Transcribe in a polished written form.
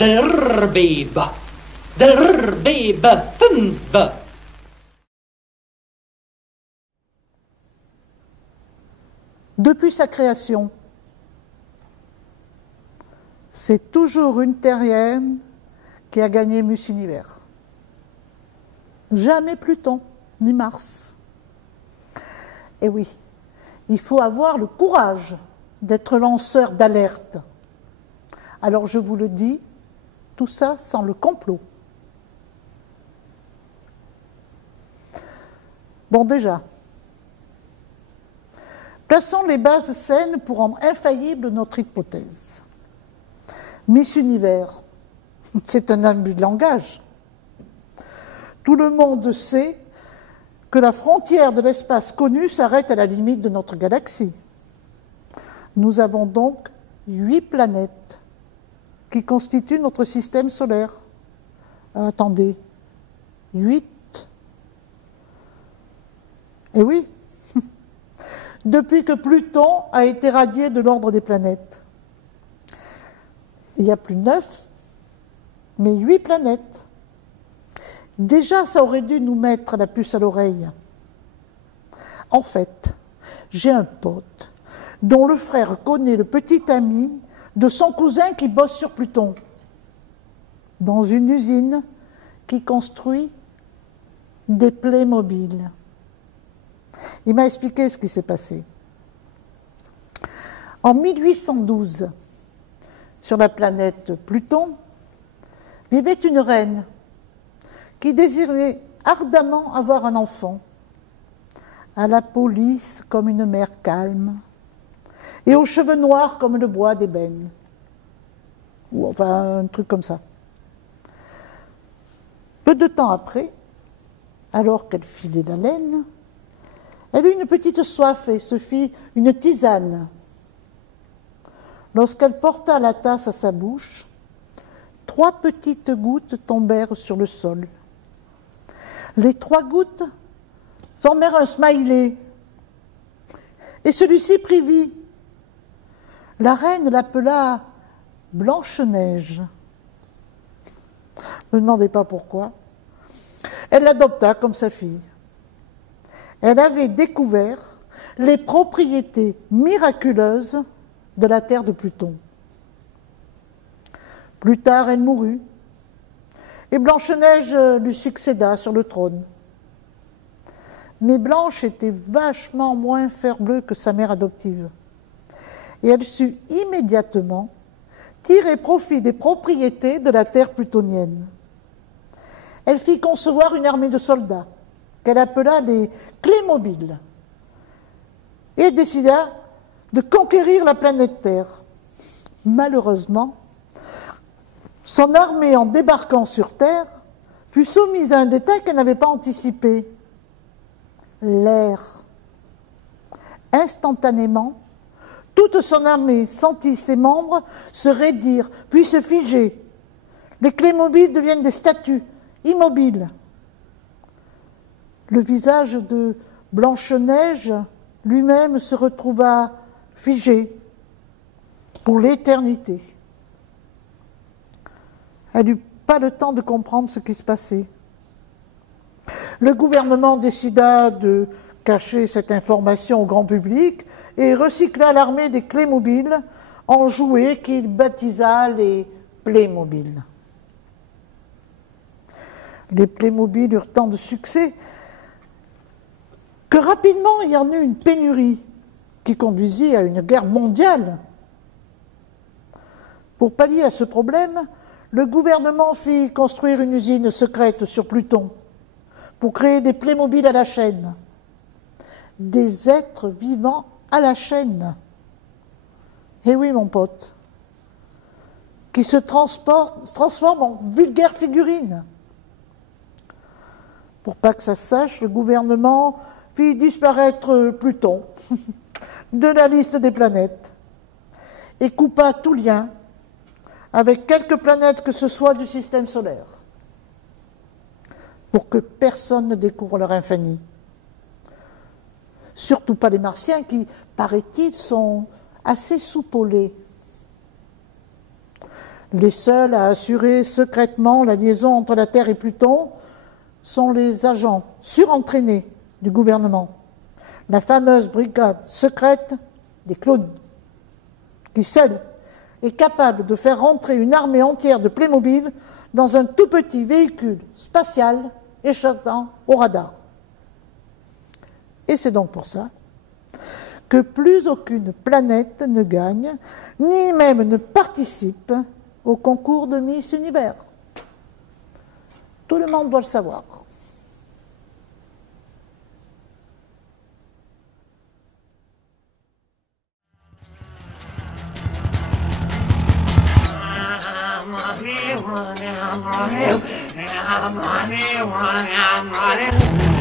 Der Bebe. Der Bebe. Fünf. Depuis sa création, c'est toujours une terrienne qui a gagné Miss Univers. Jamais Pluton, ni Mars. Et oui, il faut avoir le courage d'être lanceur d'alerte. Alors je vous le dis, tout ça sans le complot. Bon, déjà, plaçons les bases saines pour rendre infaillible notre hypothèse. Miss Univers, c'est un abus de langage. Tout le monde sait que la frontière de l'espace connu s'arrête à la limite de notre galaxie. Nous avons donc 8 planètes qui constituent notre système solaire. Attendez, 8? Eh oui, depuis que Pluton a été radié de l'ordre des planètes. Il n'y a plus 9, mais 8 planètes. Déjà, ça aurait dû nous mettre la puce à l'oreille. En fait, j'ai un pote dont le frère connaît le petit ami de son cousin qui bosse sur Pluton, dans une usine qui construit des Playmobil. Il m'a expliqué ce qui s'est passé. En 1812, sur la planète Pluton, vivait une reine qui désirait ardemment avoir un enfant, à la peau lisse comme une mer calme, et aux cheveux noirs comme le bois d'ébène, ou enfin un truc comme ça. Peu de temps après, alors qu'elle filait la laine, elle eut une petite soif et se fit une tisane. Lorsqu'elle porta la tasse à sa bouche, 3 petites gouttes tombèrent sur le sol. Les 3 gouttes formèrent un smiley, et celui-ci prit vie. La reine l'appela Blanche-Neige. Ne me demandez pas pourquoi. Elle l'adopta comme sa fille. Elle avait découvert les propriétés miraculeuses de la terre de Pluton. Plus tard, elle mourut, et Blanche-Neige lui succéda sur le trône. Mais Blanche était vachement moins fer-bleu que sa mère adoptive, et elle sut immédiatement tirer profit des propriétés de la terre plutonienne. Elle fit concevoir une armée de soldats, qu'elle appela les Clémobiles, et elle décida de conquérir la planète Terre. Malheureusement, son armée, en débarquant sur Terre, fut soumise à un détail qu'elle n'avait pas anticipé: l'air. Instantanément, toute son armée sentit ses membres se raidir, puis se figer. Les Clémobiles deviennent des statues, immobiles. Le visage de Blanche-Neige lui-même se retrouva figé pour l'éternité. Elle n'eut pas le temps de comprendre ce qui se passait. Le gouvernement décida de cacher cette information au grand public et recycla l'armée des Clémobiles en jouets qu'il baptisa les Playmobil. Les Playmobil eurent tant de succès que rapidement il y en eut une pénurie qui conduisit à une guerre mondiale. Pour pallier à ce problème, le gouvernement fit construire une usine secrète sur Pluton pour créer des Playmobil à la chaîne. Des êtres vivants à la chaîne. Eh oui, mon pote, qui se transforment en vulgaires figurines. Pour pas que ça se sache, le gouvernement fit disparaître Pluton de la liste des planètes et coupa tout lien avec quelque planète que ce soit du système solaire, pour que personne ne découvre leur infamie. Surtout pas les Martiens qui, paraît-il, sont assez soupolés. Les seuls à assurer secrètement la liaison entre la Terre et Pluton sont les agents surentraînés du gouvernement, la fameuse brigade secrète des clowns, qui seule est capable de faire rentrer une armée entière de Playmobil dans un tout petit véhicule spatial échappant au radar. Et c'est donc pour ça que plus aucune planète ne gagne, ni même ne participe au concours de Miss Univers. Tout le monde doit le savoir. I'm running.